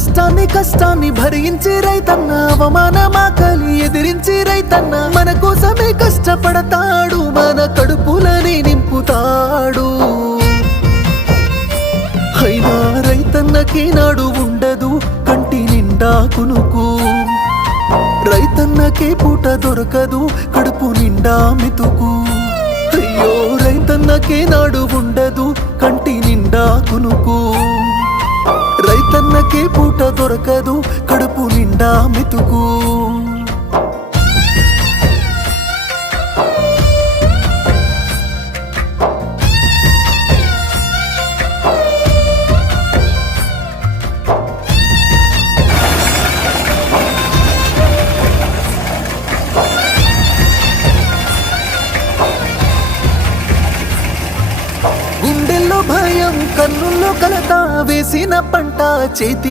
కష్టాన్ని భరించి రైతన్న అవమానమాకలి ఎదిరించి రైతన్న మన కోసమే కష్టపడతాడు, మన కడుపులని నింపుతాడు. అయినా రైతన్నకి నాడు ఉండదు కంటి నిండా కునుకు, రైతన్నకే పూట దొరకదు కడుపు నిండా మితుకు. అయ్యో రైతన్నకే నాడు ఉండదు కంటి నిండా కునుకు, రైతన్నకే పూట దొరకదు కడుపు నిండా మితుకు. గుండెల్లో భయం కన్నుల్లో కలత వేసిన పంట చేతి